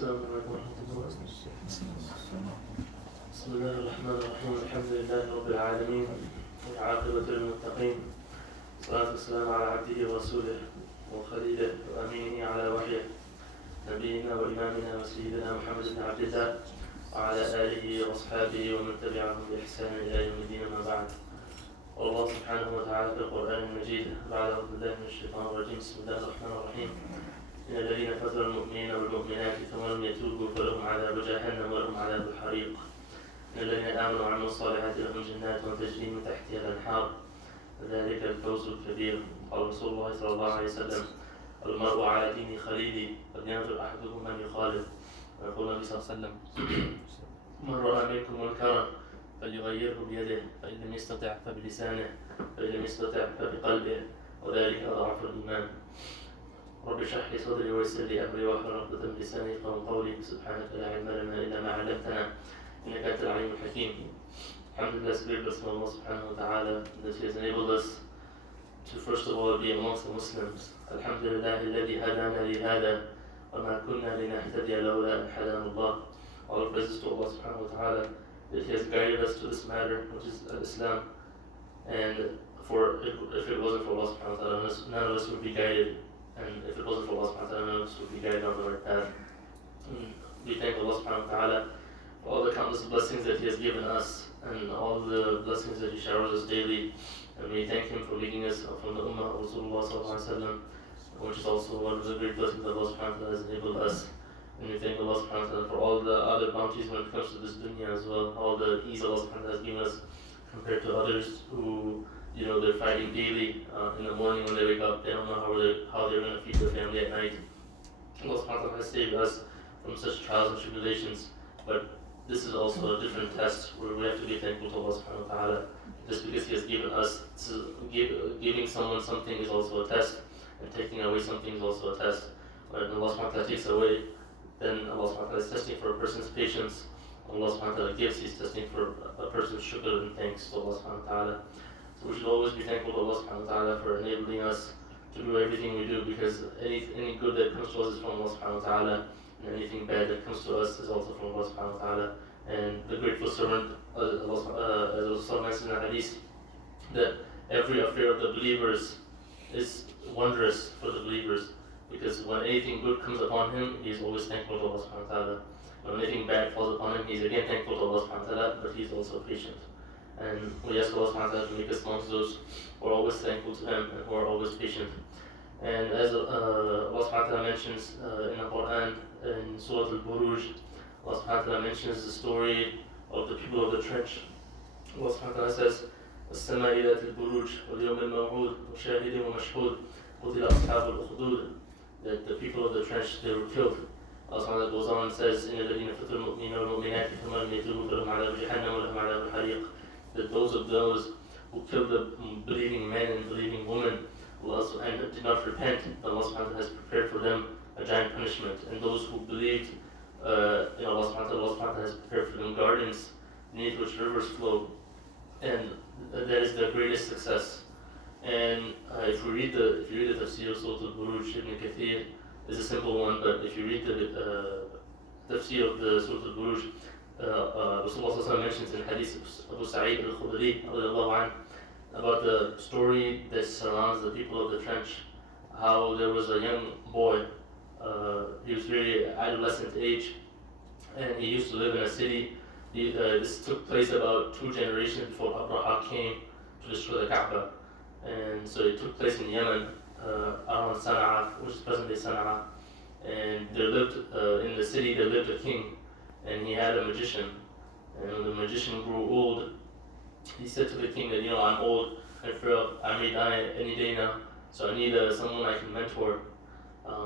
السلام عليكم ورحمة الله وبركاته. بسم الله الرحمن الرحيم. الحمد لله رب العالمين والعاقبة للمتقين، والصلاة والسلام على عبده ورسوله وخليله وأمينه على وحيه نبينا وإمامنا وسيدنا محمد بن عبد الله وعلى آله وأصحابه ومن تبعهم بإحسان إلى يوم الدين. ما بعد. والله سبحانه وتعالى في القرآن المجيد بعد أعوذ بالله من الشيطان الرجيم. بسم الله الرحمن الرحيم. إن الذين فتنوا المؤمنين والمؤمنات ثم لم يتوبوا فلهم عذاب جهنم ولهم عذاب الحريق. إن الذين آمنوا وعملوا الصالحات لهم جنات تجري من تحتها الأنهار ذلك الفوز الكبير. قال رسول الله صلى الله عليه وسلم: المرء على دين خليلي فلينظر أحدكم من يخالف. ويقول النبي صلى الله عليه وسلم: من رأى منكم منكرا فليغيره بيده، فإن لم يستطع فبلسانه، فإن لم يستطع فبقلبه، وذلك أضعف الإيمان. رب اشرح لي صدري ويسر لي امري واحلل عقدة من لساني يفقهوا قولي. سبحانك لا علم لنا الا ما علمتنا انك انت العليم الحكيم. Alhamdulillah, we bless Allah subhanahu wa ta'ala that He has enabled us to first of all be amongst the Muslims. Alhamdulillah alladhi hadana li hada wa ma kunna linahtadiya lawla an hadana Allah. All praises to Allah subhanahu wa ta'ala that He has guided us to this matter, which is Islam. And if it wasn't for Allah subhanahu wa ta'ala, none of us would be guided. And if it wasn't for Allah subhanahu wa ta'ala, none of us would be guided on the right path. We thank Allah subhanahu wa ta'ala for all the countless blessings that He has given us and all the blessings that He showers us daily. And we thank Him for leading us from the Ummah of Rasulullah sallallahu alaihi wasallam, which is also one of the great blessings that Allah subhanahu wa ta'ala has enabled us. And we thank Allah subhanahu wa ta'ala for all the other bounties when it comes to this dunya as well, all the ease Allah subhanahu wa ta'ala has given us compared to others who, they're fighting daily. In the morning when they wake up, they don't know how they're going to feed their family at night. Allah subhanahu wa ta'ala has saved us from such trials and tribulations. But this is also a different test where we have to be thankful to Allah subhanahu wa ta'ala. Just because He has given us, giving someone something is also a test, and taking away something is also a test. When Allah subhanahu wa ta'ala takes away, then Allah subhanahu wa ta'ala is testing for a person's patience. When Allah subhanahu wa ta'ala gives, He's testing for a person's shukr and thanks to Allah subhanahu wa ta'ala. So we should always be thankful to Allah subhanahu wa ta'ala for enabling us to do everything we do, because any good that comes to us is from Allah subhanahu wa ta'ala, and anything bad that comes to us is also from Allah subhanahu wa ta'ala. And the grateful servant, as Allah mentioned in the hadith, that every affair of the believers is wondrous for the believers, because when anything good comes upon him, he is always thankful to Allah subhanahu wa ta'ala. When anything bad falls upon him, he is again thankful to Allah subhanahu wa ta'ala, but he is also patient. And we ask Allah subhanahu wa ta'ala to make us amongst those who are always thankful to Him and who are always patient. And as Allah subhanahu wa ta'ala mentions in the Quran, in Surah Al-Buruj, Allah subhanahu wa ta'ala mentions the story of the people of the trench. Allah subhanahu wa ta'ala says, السماء ذات البروج واليوم الموعود وشاهد ومشهود قتل أصحاب الأخدود. That the people of the trench, they were killed. Allah subhanahu wa ta'ala goes on and says, إن الذين فتنوا المؤمنين والمؤمنات ثم لم يتوبوا فلهم عذاب جهنم ولهم عذاب الحريق. That those who killed the believing men and believing women, and did not repent, Allah subhanahu wa ta'ala has prepared for them a giant punishment. And those who believed in Allah subhanahu wa ta'ala has prepared for them gardens beneath which rivers flow. And that is the greatest success. And if you read the tafsir of Surah Al-Buruj, Ibn Kathir is a simple one, but if you read the tafsir of the Surah Al-Buruj, Rasulullah mentions in hadith of Abu Sa'id al-Khudri about the story that surrounds the people of the trench, how there was a young boy, he was very adolescent age, and he used to live in a city. This took place about 2 generations before Abraha came to destroy the Kaaba. And so it took place in Yemen, around Sana'a, which is present-day Sana'a. And there lived, in the city, there lived a king, and he had a magician. And when the magician grew old, he said to the king that, I'm old and frail, I may die any day now, so I need someone I can mentor,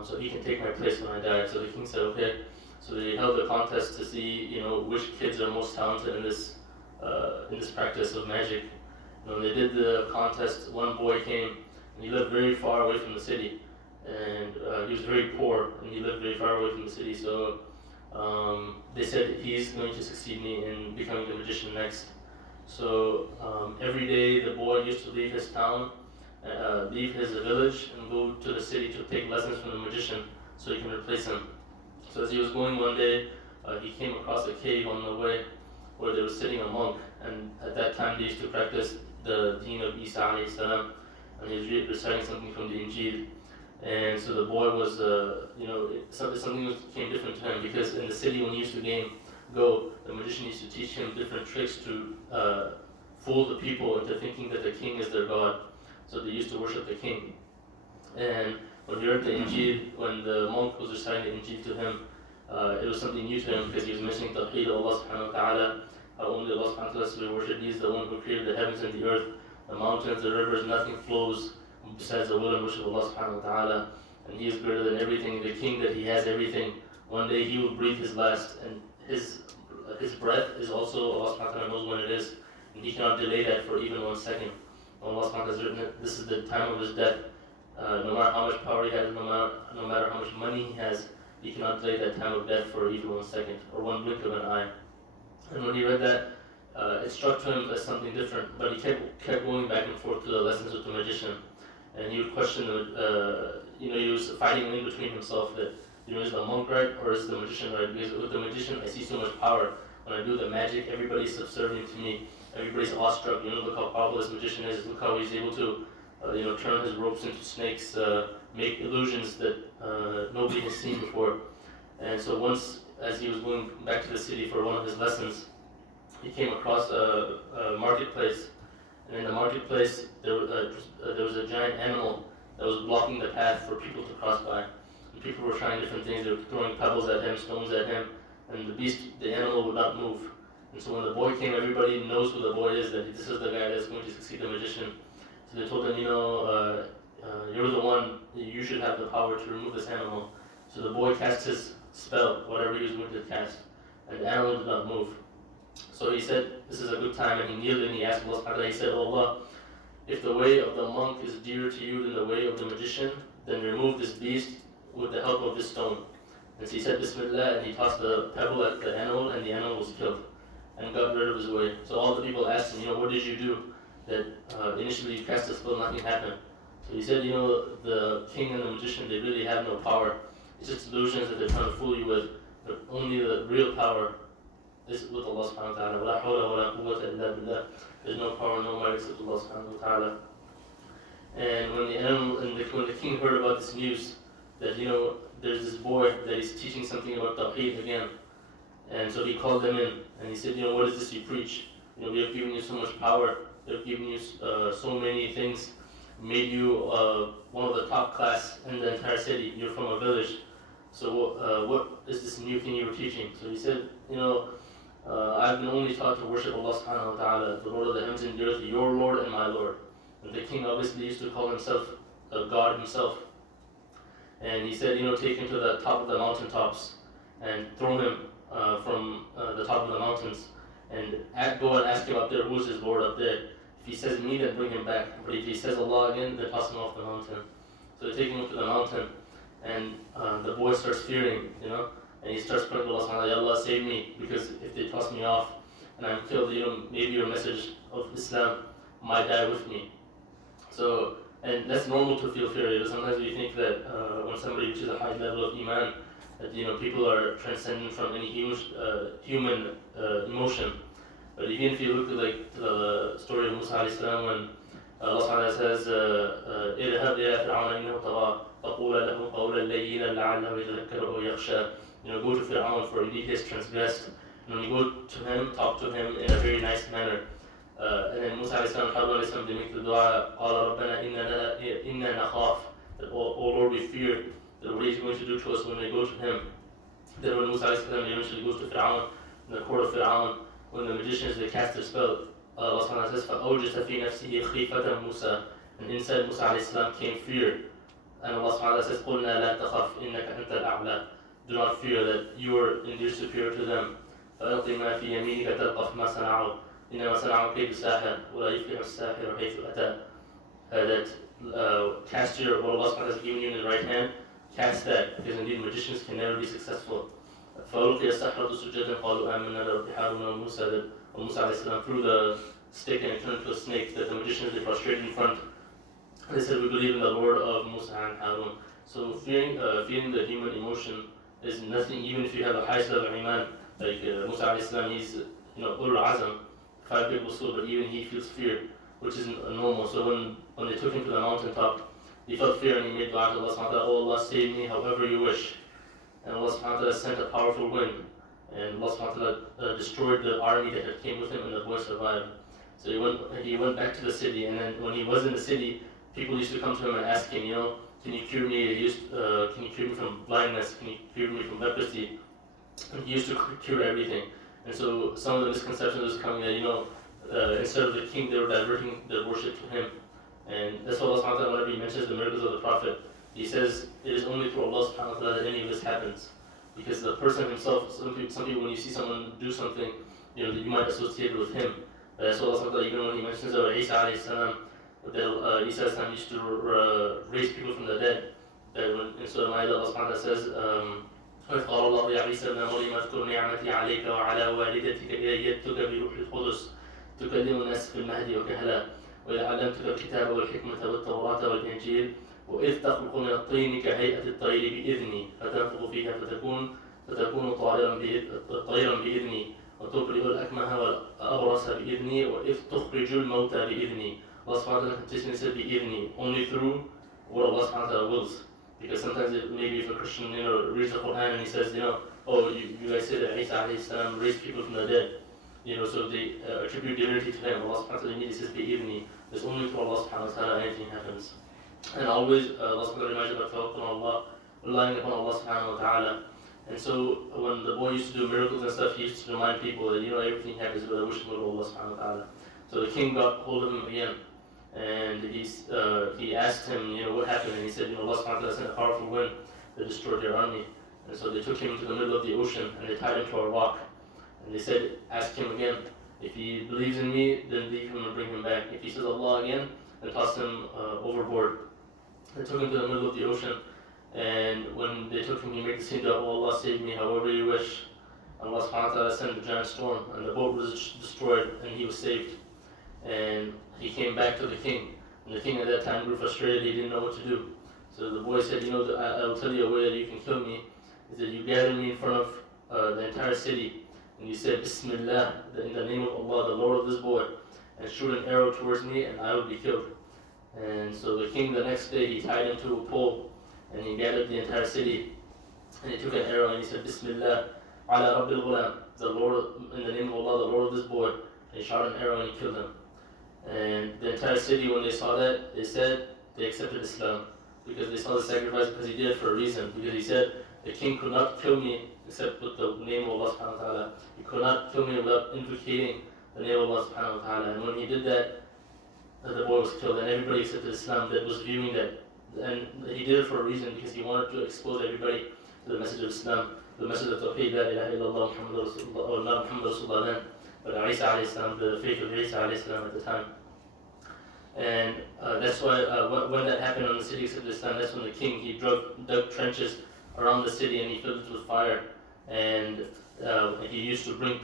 so he can take my place when I die. So the king said, okay. So they held a contest to see, which kids are most talented in this practice of magic. And when they did the contest, one boy came, and he lived very far away from the city, and he was very poor, and he lived very far away from the city. So they said he's going to succeed me in becoming the magician next. So every day the boy used to leave his town, leave his village, and go to the city to take lessons from the magician so he can replace him. So as he was going one day, he came across a cave on the way where there was sitting a monk, and at that time they used to practice the deen of Isa alayhi salam, and he was reciting something from the Injil. And so the boy was, something became different to him, because in the city when he used to go, the magician used to teach him different tricks to fool the people into thinking that the king is their god. So they used to worship the king. And when he heard the Injil, when the monk was reciting the Injil to him, it was something new to him, because he was mentioning Tawheed of Allah subhanahu wa ta'ala, how only Allah subhanahu wa ta'ala is to be worshipped. He is the one who created the heavens and the earth, the mountains, the rivers, nothing flows besides the will and wish of Allah subhanahu wa ta'ala. And he is greater than everything, the king that he has everything. One day he will breathe his last, and his breath is also, Allah subhanahu wa ta'ala knows when it is, and he cannot delay that for even 1 second. Allah subhanahu wa ta'ala has written it, this is the time of his death. No matter how much power he has, no matter how much money he has, he cannot delay that time of death for even 1 second, or one blink of an eye. And when he read that, it struck to him as something different, but he kept going back and forth to the lessons with the magician. And he would question, he was fighting in between himself that, is the monk right or is the magician right? Because with the magician, I see so much power. When I do the magic, everybody's subservient to me. Everybody's awestruck. Look how powerful this magician is. Look how he's able to, turn his ropes into snakes, make illusions that nobody has seen before. And so once, as he was going back to the city for one of his lessons, he came across a marketplace. And in the marketplace, there was a giant animal that was blocking the path for people to cross by. And people were trying different things. They were throwing pebbles at him, stones at him, and the animal would not move. And so when the boy came, everybody knows who the boy is, that this is the guy that's going to succeed the magician. So they told him, you're the one, you should have the power to remove this animal. So the boy cast his spell, whatever he was going to cast, and the animal did not move. So he said, this is a good time, and he kneeled and he asked Allah subhanahu wa ta'ala, he said, oh Allah, if the way of the monk is dearer to you than the way of the magician, then remove this beast with the help of this stone. And so he said Bismillah, and he tossed the pebble at the animal, and the animal was killed and got rid of his way. So all the people asked him, what did you do? That initially you cast a spell, nothing happened. So he said, the king and the magician, they really have no power. It's just illusions that they're trying to fool you with, but only the real power is with Allah subhanahu wa ta'ala. وَلَا حَوْلَ وَلَا قُوَّةَ إِلَّا بِاللَّهِ. There's no power, no might except Allah subhanahu wa ta'ala. And when the king heard about this news, that there's this boy that is teaching something about Tawheed again, and so he called him in, and he said, what is this you preach? We have given you so much power, we have given you so many things, made you one of the top class in the entire city, you're from a village, so what is this new thing you were teaching? So he said, I've been only taught to worship Allah subhanahu wa ta'ala, the Lord of the heavens and the earth, your Lord and my Lord. And the king obviously used to call himself a God himself. And he said, take him to the top of the mountaintops and throw him from the top of the mountains, and go and ask him up there, who's his Lord up there? If he says me, then bring him back. But if he says Allah again, then toss him off the mountain. So they take him up to the mountain, and the boy starts fearing, and he starts praying to Allah subhanahu wa ta'ala, Allah save me, because if they toss me off and I'm killed, maybe your message of Islam might die with me. So, and that's normal to feel fear. Sometimes we think that when somebody reaches a high level of Iman, that people are transcendent from any human emotion. But even if you look to the story of Musa alayhi salam, when Allah subhanahu wa ta'ala says, اذهب إلى فرعون إنه طغى فقولا له قولا لينا لعله يتذكر أو يخشى. Go to Fir'aun, for indeed he has transgressed. And when you go to him, talk to him in a very nice manner. And then Musa alayhi salam, Harun alayhi salam, they make the dua, قال ربنا إننا نخاف, that oh Lord, we fear that what he's going to do to us when we go to him. Then when Musa alayhi salam eventually goes to Fir'aun, in the court of Fir'aun, when the magicians, they cast their spell, Allah subhanahu wa ta'ala says, فَأَوْجَسَ فِي نَفْسِهِ خِيفَةً مُوسَى, and inside Musa alayhi salam came fear. And Allah subhanahu wa ta'ala says, قُلْنَا لَا تَخَفْ إِنَّكَ أَنْتَ الْأَعْلَى, do not fear, that you are indeed superior to them. فَأَلْقِ مَا فِي يَمِينِكَ تَلْقَفْ مَا صَنَعُوا إِنَّمَا صَنَعُوا كَيْدُ سَاحِرٍ وَلَا يُفْلِحُ السَّاحِرُ حَيْثُ أَتَى. That cast what Allah subhanahu wa ta'ala has given you in the right hand, cast that, because indeed magicians can never be successful. فَأَلْقِيَ السَّحْرَةُ سُجَّدًا قَالُوا آمَنَّا بِرَبِّ هَارُونَ وَمُوسَى, that when Musa alayhi salam threw the stick and it turned into a snake, that the magicians, they prostrated in front. They said, we believe in the Lord of Musa and Harun. So fearing the human emotion There's nothing, even if you have a highest level of iman, like Musa alayhi salam, he's ulul azam, 5 big usul, but even he feels fear, which isn't normal. So when they took him to the mountaintop, he felt fear and he made dua to Allah subhanahu wa ta'ala, oh Allah, save me however you wish. And Allah subhanahu wa ta'ala sent a powerful wind, and Allah subhanahu wa ta'ala destroyed the army that had came with him, and the boy survived. So he went back to the city, and then when he was in the city, people used to come to him and ask him, can you cure me? Can you cure me from blindness? Can you cure me from leprosy? And he used to cure everything. And so some of the misconceptions was coming that instead of the king, they were diverting their worship to him. And that's why Allah subhanahu wa ta'ala, whenever he mentions the miracles of the Prophet, he says it is only through Allah subhanahu wa ta'ala that any of this happens. Because the person himself, some people when you see someone do something, you might associate it with him. That's why Allah subhanahu wa ta'ala, even when he mentions Isa alayhi salam, that Isa alayhi salam used to raise people from the dead. That in Surah Al-Ma'idah, Allah subhanahu wa ta'ala says, وَإِذْ قَالَ اللَّهُ يَا عِيسَى ابْنَ مَرْيَمَ اذْكُرْ نِعْمَتِي عَلَيْكَ وَعَلَى وَالِدَتِكَ إِذْ أَيَّدتُّكَ بِرُوحِ الْقُدُسِ تُكَلِّمُ النَّاسَ فِي الْمَهْدِ وَكَهْلًا وَإِذْ عَلَّمْتُكَ الْكِتَابَ وَالْحِكْمَةَ وَالتَّوْرَاةَ وَالْإِنْجِيلَ وَإِذْ تَخْلُقُ مِنَ الطِّينِ كَهَيْئَةِ الطَّيْرِ بِإِذْنِي فَتَنفُخُ فِيهَا فتكون طَيْرًا بإذني وتبرئ الأكمه والأبرص بإذني وإذ تخرج الموتى بإذني. Allah subhanahu wa ta'ala continuously said بإذني, only through what Allah subhanahu wa ta'ala wills. Because sometimes maybe if a Christian reads the Quran and he says, oh, you guys say that Isa alayhi salam raised people from the dead, so they attribute divinity to him. Allah subhanahu wa ta'ala immediately says بإذني. It's only through Allah subhanahu wa ta'ala anything happens. And always Allah subhanahu wa ta'ala reminds you about tawakkul on Allah, relying upon Allah subhanahu wa ta'ala. And so when the boy used to do miracles and stuff, he used to remind people that everything happens by the wish of Allah subhanahu wa ta'ala. So the king got hold of him again, and he asked him, what happened, and he said, Allah subhanahu wa ta'ala sent a powerful wind that destroyed their army. And so they took him to the middle of the ocean and they tied him to a rock. And they said, ask him again. If he believes in me, then leave him and bring him back. If he says Allah again, then toss him overboard. They took him to the middle of the ocean. And when they took him, he made the scene that, oh Allah, save me however you wish. Allah subhanahu wa ta'ala sent a giant storm, and the boat was destroyed, and he was saved. And he came back to the king. And the king at that time grew frustrated, he didn't know what to do. So the boy said, I will tell you a way that you can kill me. He said, you gather me in front of the entire city, and you said, Bismillah, in the name of Allah, the Lord of this boy, and shoot an arrow towards me, and I will be killed. And so the king, the next day, he tied him to a pole, and he gathered the entire city, and he took an arrow and he said, Bismillah, ala Rabbil Ghulam, the Lord, in the name of Allah, the Lord of this boy, and he shot an arrow and he killed him. And the entire city, when they saw that, they said they accepted Islam, because they saw the sacrifice, because he did it for a reason, because he said, the king could not kill me except with the name of Allah subhanahu wa ta'ala. He could not kill me without invocating the name of Allah subhanahu wa ta'ala. And when he did that, the boy was killed, and everybody accepted Islam that was viewing that. And he did it for a reason, because he wanted to expose everybody to the message of Islam, the message of Tawheed, La ilaha illallah, Muhammad Rasulullah, or not Muhammad Rasulullah then, but Isa alayhi salam, the faith of Isa alayhi salam at the time. And that's why when that happened on the city accepted Islam, that's when the king, he dug trenches around the city and he filled it with fire. And he used to bring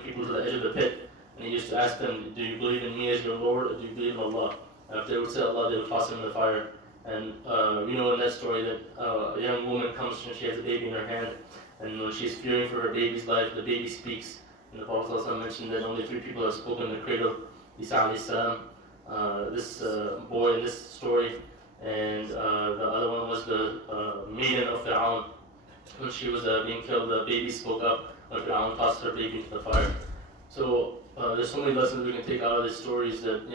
people to the edge of the pit, and he used to ask them, do you believe in me as your Lord, or do you believe in Allah? If they would say Allah, they would toss him in the fire. And we know in that story that a young woman comes and she has a baby in her hand, and when she's fearing for her baby's life, the baby speaks. And the Prophet ﷺ mentioned that only 3 people have spoken in the cradle: Isa alayhi salam, this boy in this story, and the other one was the maiden of Fir'aun. When she was being killed, the baby spoke up when Fir'aun tossed her baby into the fire. So there's so many lessons we can take out of these stories that,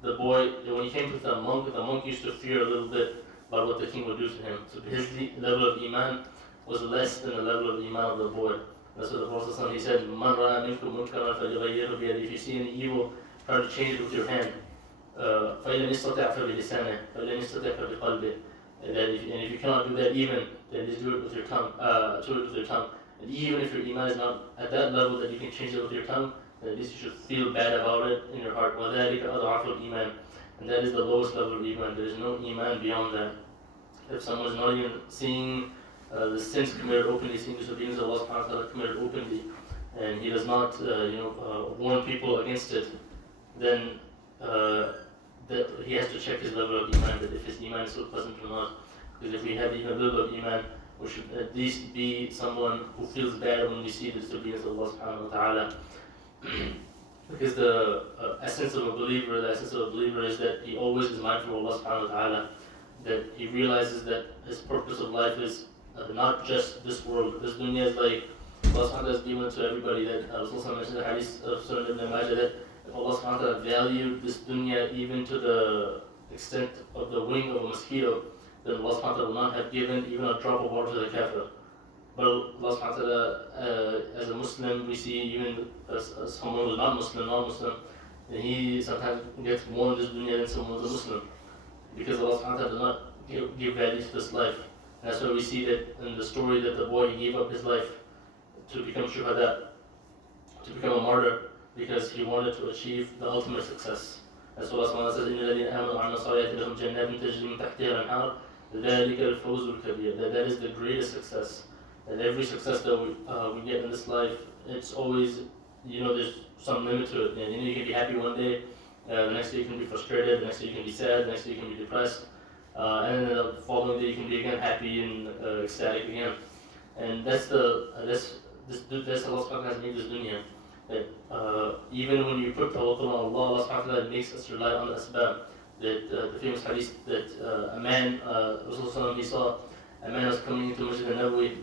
the boy, when he came to the monk used to fear a little bit about what the king would do to him. So his level of iman was less than the level of iman of the boy. That's what the Prophet ﷺ, he said, "Man ra'a minkum munkaran falyughayyirhu biyadihi." If you see any evil, try to change it with your hand. فَإِنْ لَمْ يَسْتَطِعْ فَبِلِسَانِهِ فَإِنْ لَمْ يَسْتَطِعْ فَبِقَلْبِهِ. And if you cannot do that even, then just do it with your tongue. And even if your iman is not at that level that you can change it with your tongue, then at least you should feel bad about it in your heart. وَذَلِكَ أَضْعَفُ الْإِيمَانِ. And that is the lowest level of iman. There is no iman beyond that. If someone is not even seeing the sins committed openly, seeing disobedience of Allah subhanahu wa ta'ala committed openly, and he does not warn people against it, then that he has to check his level of iman, that if his iman is still present or not. Because if we have even a little bit of iman, we should at least be someone who feels bad when we see the disobedience of Allah subhanahu wa ta'ala. Because the essence of a believer, is that he always is mindful of Allah subhanahu wa ta'ala, that he realizes that his purpose of life is not just this world. This dunya is like Allah subhanahu wa ta'ala has given it to everybody. That Rasulullah mentioned the hadith of Sunan ibn Majah that if Allah subhanahu wa ta'ala valued this dunya even to the extent of the wing of a mosquito, then Allah subhanahu wa ta'ala will not have given even a drop of water to the kafir. But Allah subhanahu wa ta'ala, as a Muslim, we see even as someone who is not Muslim, and he sometimes gets more in this dunya than someone who is a Muslim. Because Allah subhanahu wa ta'ala does not give value to this life. And that's why we see that in the story that the boy, he gave up his life to become shuhada, to become a martyr, because he wanted to achieve the ultimate success. That's what Allah says, إِنَّ الَّذِينَ آمَنُوا وَعَمِلُوا الصَّالِحَاتِ لَهُمْ جَنَّاتٌ تَجْرِي مِن تَحْتِهَا الْأَنْهَارُ ذَلِكَ الْفَوْزُ الْكَبِيرُ. That is the greatest success. And every success that we get in this life, it's always, there's some limit to it. And you can be happy one day, the next day you can be frustrated, the next day you can be sad, the next day you can be depressed, and then the following day you can be again happy and ecstatic again. And that's Allah subhanahu wa ta'ala has made this dunya. That even when you put tawakkul on Allah, Allah subhanahu wa ta'ala makes us rely on the asbab. That the famous hadith that a man, Rasulullah, he saw a man was coming into Masjid al-Nabawi,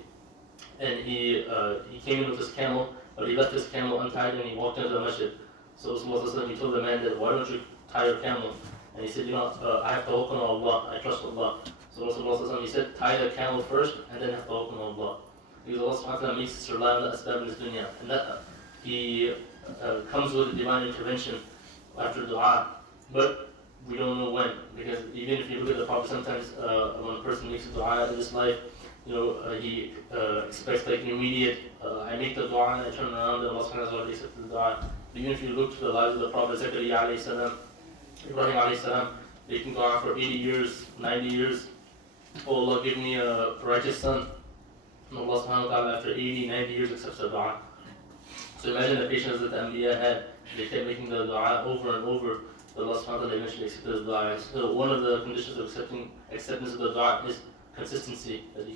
and he came in with his camel, but he left his camel untied and he walked into the masjid. So Rasulullah, he told the man that, why don't you tie your camel? And he said, I have tawakkul on Allah, I trust Allah. So Rasulullah, he said, tie the camel first and then have tawakkul on Allah. Because Allah subhanahu wa ta'ala makes us rely on the asbab in this dunya. And that he comes with a divine intervention after dua. But we don't know when. Because even if you look at the Prophet, sometimes when a person makes a dua in this life, he expects like an immediate, I make the dua and I turn around and Allah subhanahu wa ta'ala accepts the dua. But even if you look to the lives of the Prophet, Zakaria alayhi salam, Ibrahim alayhi salam, they can dua for 80 years, 90 years. Oh Allah, give me a righteous son. And Allah subhanahu wa ta'ala after 80, 90 years accepts the dua. So imagine the patience that the Anbiya had. They kept making the dua over and over. Allah subhanahu wa ta'ala eventually accepted the dua. So one of the conditions of acceptance of the dua is consistency. That you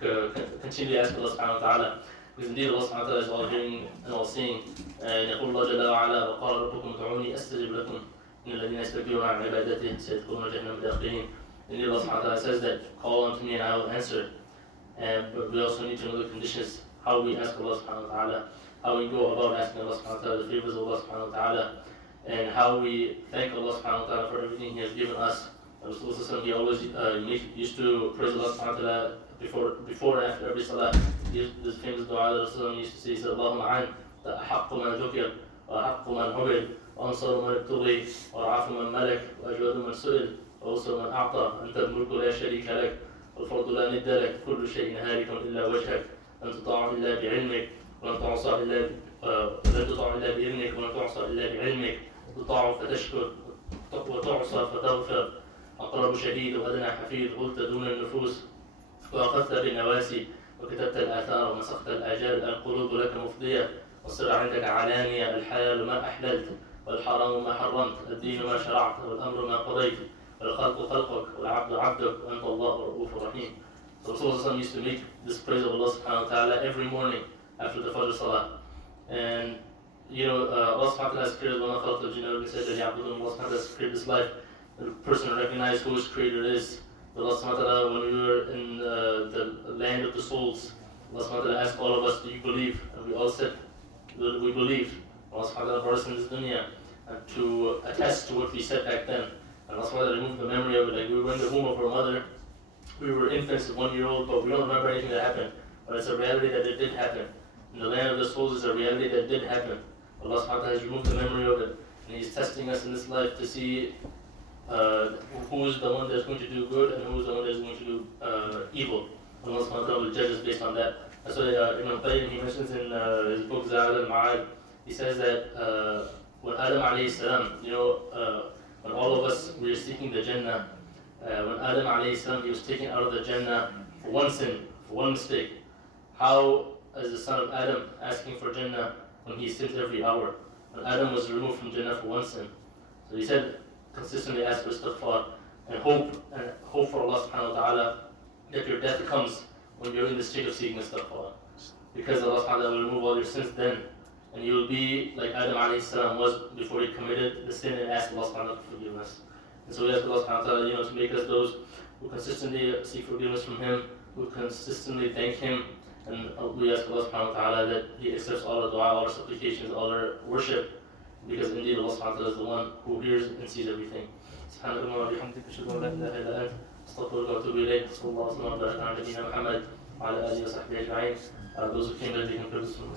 could continually ask Allah subhanahu wa ta'ala. Because indeed Allah subhanahu wa ta'ala is all hearing and all seeing. يقول الله جل وعلا وقال ربكم ادعوني أستجب لكم إن الذين يستكبرون عن عبادته سيدخلون جهنم داخلين. Indeed Allah subhanahu wa ta'ala says that, call unto me and I will answer. But we also need to know the conditions, how we ask Allah subhanahu wa ta'ala, how we go about asking Allah subhanahu wa ta'ala the favors of Allah subhanahu wa ta'ala, and how we thank Allah subhanahu wa ta'ala for everything He has given us. Rasulullah, he always used to praise Allah subhanahu wa ta'ala before and after every salah. This famous dua that Rasulullah used to say, he said, Allahumma an, أحق من ذكر وأحق من عبد وأنصر من ابتغي ورعاف من ملك وأجود من سئل وأوسر من أعطى أنت الملك لا شريك لك والفرد لا ند لك كل شيء هالك إلا وجهك لن تطاع إلا بعلمك ولن تعصى إلا بإذنك ولن تعصى إلا بعلمك تطاع فتشكر وتعصى فتغفر أقرب شهيد وأدنى حفيظ قلت دون النفوس وأخذت بالنواسي وكتبت الآثار ومسخت الآجال القلوب لك مفضية والسر عندك علانية الحلال ما أحللت والحرام ما حرمت الدين ما شرعت والأمر ما قضيت والخلق خلقك والعبد عبدك وأنت الله الرؤوف الرحيم. So Rasulullah used to make this praise of Allah subhanahu wa ta'ala every morning after the Fajr Salah. And Allah subhanahu wa ta'ala has created وَمَا خَلَقْتُ الْجِنَّ وَالْإِنسَ إِلَّا لِيَعْبُدُونِ. Allah subhanahu wa ta'ala has created this life. The person recognizes who his creator is. Allah subhanahu wa ta'ala, when we were in the land of the souls, Allah subhanahu wa ta'ala asked all of us, do you believe? And we all said, we believe. Allah subhanahu wa ta'ala brought us in this dunya to attest to what we said back then. And Allah subhanahu wa ta'ala removed the memory of it. Like we were in the womb of our mother, we were infants, 1 year old, but we don't remember anything that happened. But it's a reality that it did happen. In the land of the souls is a reality that did happen. Allah subhanahu wa ta'ala has removed the memory of it. And He's testing us in this life to see who is the one that's going to do good and who is the one that's going to do evil. Allah subhanahu wa ta'ala will judge us based on that. That's why Ibn Qayyim, he mentions in his book Za'ad al-Ma'ad, he says that when Adam alayhi salam, when all of us were seeking the Jannah, when Adam alayhi salam, he was taken out of the Jannah for one sin, for one mistake. How is the son of Adam asking for Jannah when he sins every hour? When Adam was removed from Jannah for one sin. So he said, consistently ask for istighfar and hope for Allah subhanahu wa ta'ala that your death comes when you're in the state of seeking istighfar. Because Allah subhanahu wa ta'ala will remove all your sins then. And you will be like Adam alayhi salam was before he committed the sin and asked Allah subhanahu wa ta'ala for forgiveness. And so we ask Allah subhanahu wa ta'ala, to make us those who consistently seek forgiveness from Him, who consistently thank Him, and we ask Allah subhanahu wa ta'ala that He accepts all our dua, all our supplications, all our worship, because indeed Allah subhanahu wa ta'ala is the one who hears and sees everything. سبحانك اللهم وبحمدك أشهد أن لا إله إلا أنت أستغفرك وأتوب إليك. صلى الله وسلم وبارك على نبينا محمد وعلى آله وصحبه أجمعين. Those who came there, they can pray this one.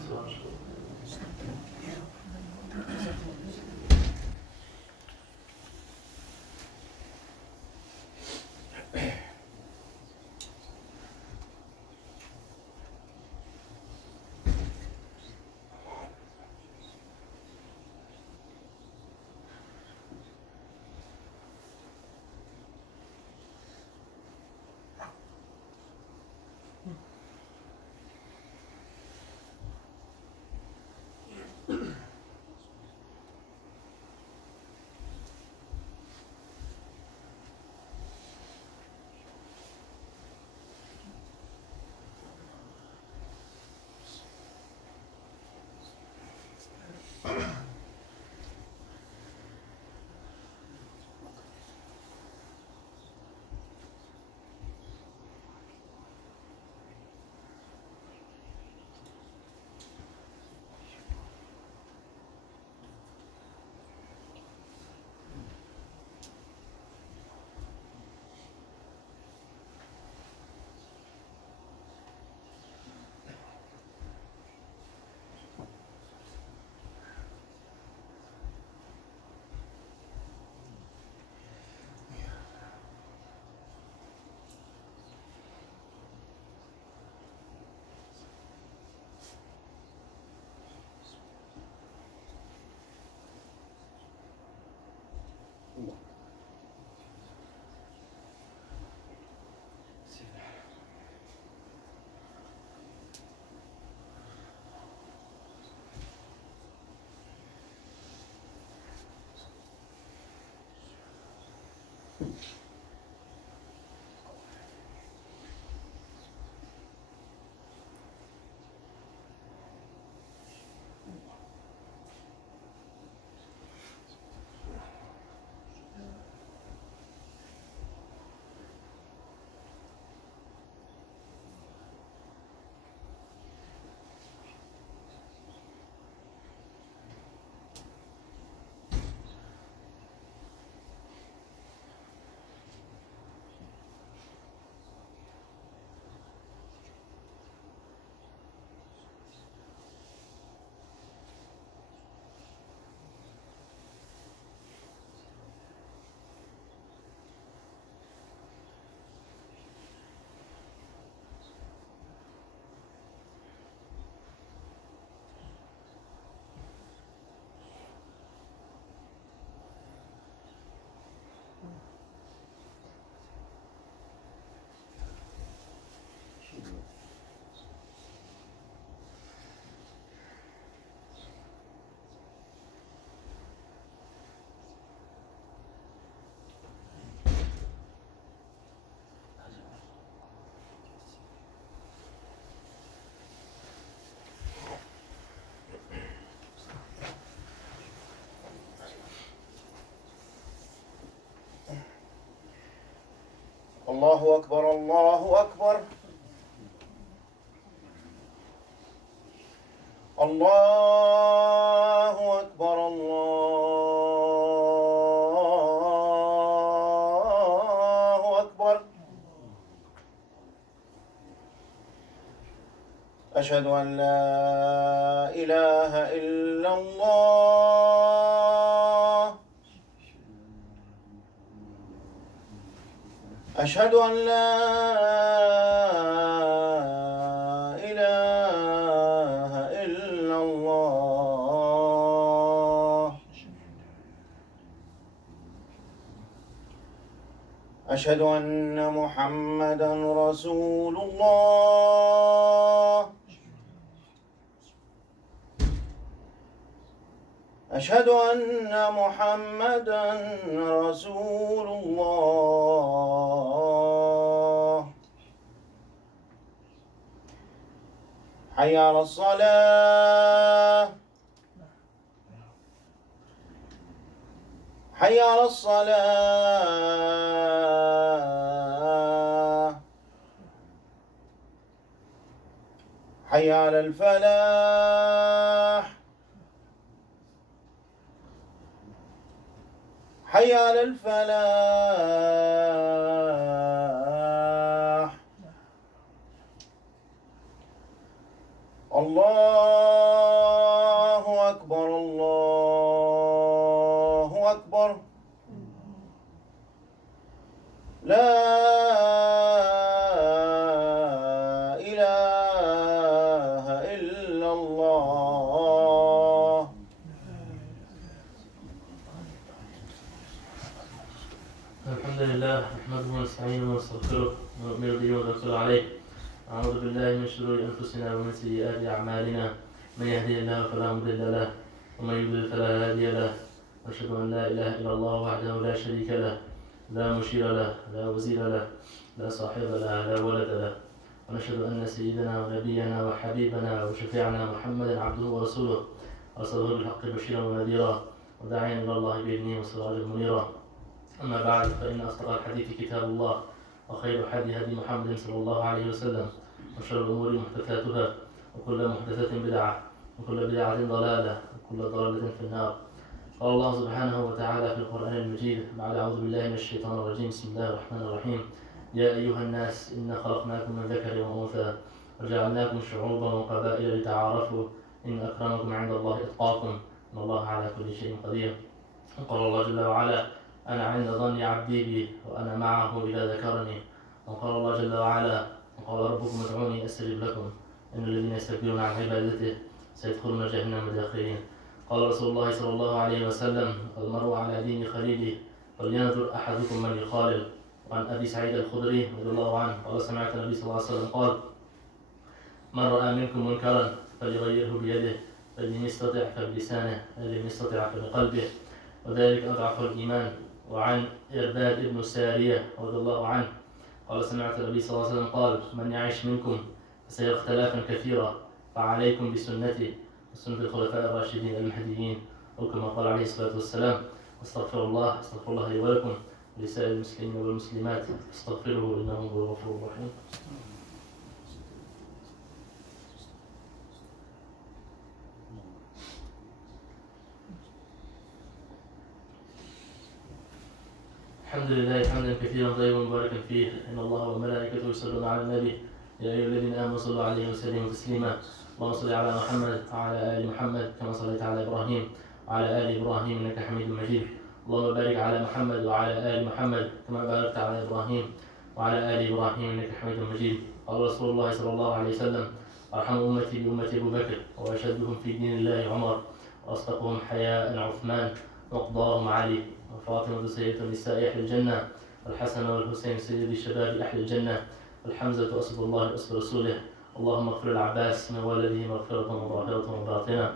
الله أكبر الله أكبر الله أكبر الله أكبر أشهد أن لا إله إلا الله أشهد أن لا إله إلا الله أشهد أن محمدًا رسول الله أشهد أن محمدًا رسول الله حي على الصلاة حي على الصلاة حي على الفلاح حي على الفلاح الله أكبر الله أكبر لا إله إلا الله. الحمد لله نحمده ونستعينه ونستغفره ونؤمن به ونتوكل عليه. أعوذ بالله من شرور أنفسنا ومن سيئات أعمالنا، من يهدي الله فلا مضل له ومن يضلل فلا هادي له، وأشهد أن لا إله إلا الله وحده لا شريك له، لا مشير له، لا وزير له، لا صاحب له، لا ولد له، ونشهد أن سيدنا ونبينا وحبيبنا وشفيعنا محمدا عبده ورسوله، أرسله بالحق بشيرا ونذيرا وداعيا إلى الله بإذنه وسراجا منيرا. أما بعد، فإن أصدق الحديث كتاب الله، وخير الهدي هدي محمد صلى الله عليه وسلم، وشر الأمور محدثاتها، وكل محدثة بدعة، وكل بدعة ضلالة، وكل ضلالة في النار. قال الله سبحانه وتعالى في القرآن المجيد بعد أعوذ بالله من الشيطان الرجيم: بسم الله الرحمن الرحيم. يا أيها الناس إنا خلقناكم من ذكر وأنثى وجعلناكم شعوبا وقبائل لتعارفوا إن أكرمكم عند الله أتقاكم إن الله على كل شيء قدير. وقال الله جل وعلا: أنا عند ظن عبدي بي وأنا معه إذا ذكرني. وقال الله جل وعلا: وقال ربكم ادعوني أستجب لكم إن الذين يستكبرون عن عبادته سيدخلون جهنم داخرين. قال رسول الله صلى الله عليه وسلم: المرء على دين خليله فلينظر أحدكم من يخالل. وعن أبي سعيد الخدري رضي الله عنه قال: سمعت النبي صلى الله عليه وسلم قال: من رأى منكم منكرا فليغيره بيده، فإن لم يستطع فبلسانه، فإن لم يستطع فبقلبه، وذلك أضعف الإيمان. وعن إرباد بن سارية رضي الله عنه قال: سمعت النبي صلى الله عليه وسلم قال: من يعيش منكم فسيرى اختلافا كثيرا، فعليكم بسنتي وسنة الخلفاء الراشدين المهديين، أو كما قال عليه الصلاة والسلام. استغفر الله لي ولكم ولسائر المسلمين والمسلمات، استغفروه إنه هو الغفور الرحيم. الحمد لله حمدا كثيرا طيبا مباركا فيه، إن الله وملائكته يصلون على النبي يا أيها الذين آمنوا صلوا عليه وسلموا تسليما. اللهم صل على محمد وعلى آل محمد كما صليت على إبراهيم وعلى آل إبراهيم إنك حميد مجيد. اللهم بارك على محمد وعلى آل محمد كما باركت على إبراهيم وعلى آل إبراهيم إنك حميد مجيد. قال رسول الله صلى الله عليه وسلم: أرحم أمتي بأمة أبو بكر، وأشدهم في دين الله عمر، وأصدقهم حياء عثمان، وأقضاهم علي، وفاطمة سيدة النساء أهل الجنة، والحسن والحسين سيد الشباب أهل الجنة، والحمزة أسد الله أسد رسوله. اللهم اغفر العباس من ولده مغفرة وظاهرة وباطنة.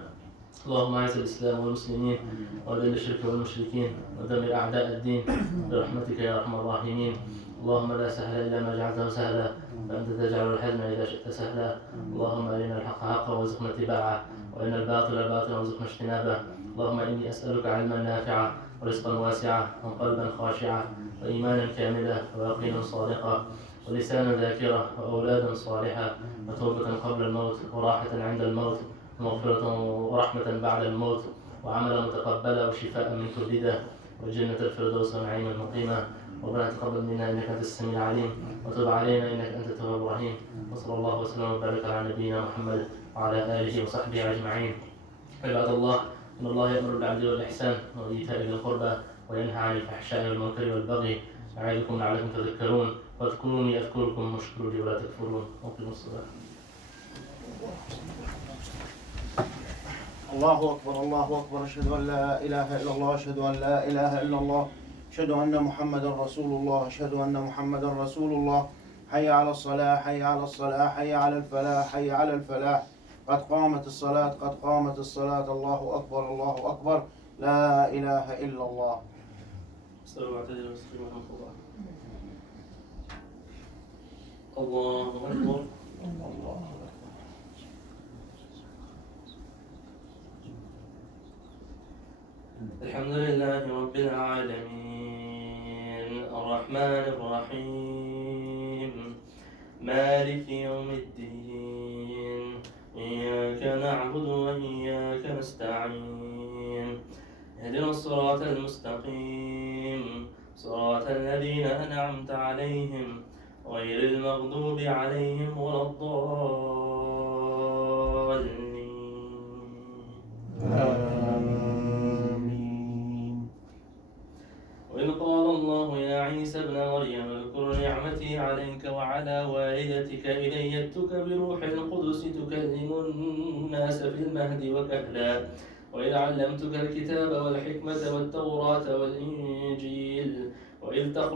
اللهم أعز الإسلام والمسلمين وأذل الشرك والمشركين ودمر أعداء الدين برحمتك يا أرحم الراحمين. اللهم لا سهل إلا ما جعلته سهلا، فأنت تجعل الحزن إذا شئت سهلا. اللهم أرنا الحق حقا وارزقنا اتباعه، وأرنا الباطل باطلا وارزقنا اجتنابه. اللهم إني أسألك علما نافعا ورزقا واسعا وقلبا خاشعا وإيمانا كاملا ويقينا صادقا ولسانا ذاكرا وأولادا صالحا وتوبة قبل الموت وراحة عند الموت ومغفرة ورحمة بعد الموت وعملا متقبلا وشفاء من كل داء والجنة الفردوس ونعيما مقيما. ربنا تقبل منا إنك أنت السميع العليم، وتب علينا إنك أنت التواب الرحيم. وصلى الله وسلم وبارك على نبينا محمد وعلى آله وصحبه أجمعين. عباد الله، إن الله يأمر بالعدل والإحسان وإيتاء ذي القربى وينهى عن الفحشاء والمنكر والبغي يعظكم لعلكم تذكرون. فاذكروني أذكركم واشكروا لي ولا تكفرون. أقيموا الصلاة. الله أكبر الله أكبر. أشهد أن لا إله إلا الله أشهد أن لا إله إلا الله أشهد أن محمدا رسول الله أشهد أن محمدا رسول الله. حي على الصلاة حي على الصلاة حي على الفلاح حي على الفلاح. قد قامت الصلاة قد قامت الصلاة. الله أكبر الله أكبر. لا إله إلا الله. استووا واعتدلوا واستقيموا ورحمة الله. الله أكبر. الله الحمد لله رب العالمين الرحمن الرحيم مالك يوم الدين إياك نعبد وإياك نستعين اهدنا الصراط المستقيم صراط الذين أنعمت عليهم غير المغضوب عليهم ولا الضالين آمين. وإذ قال الله يا عيسى ابن مريم اذكر نعمتي عليك وعلى والدتك إذ أيدتك بروح القدس تكلم الناس في المهد وكهلا وإذ علمتك الكتاب والحكمة والتوراة والإنجيل وإذ تخلق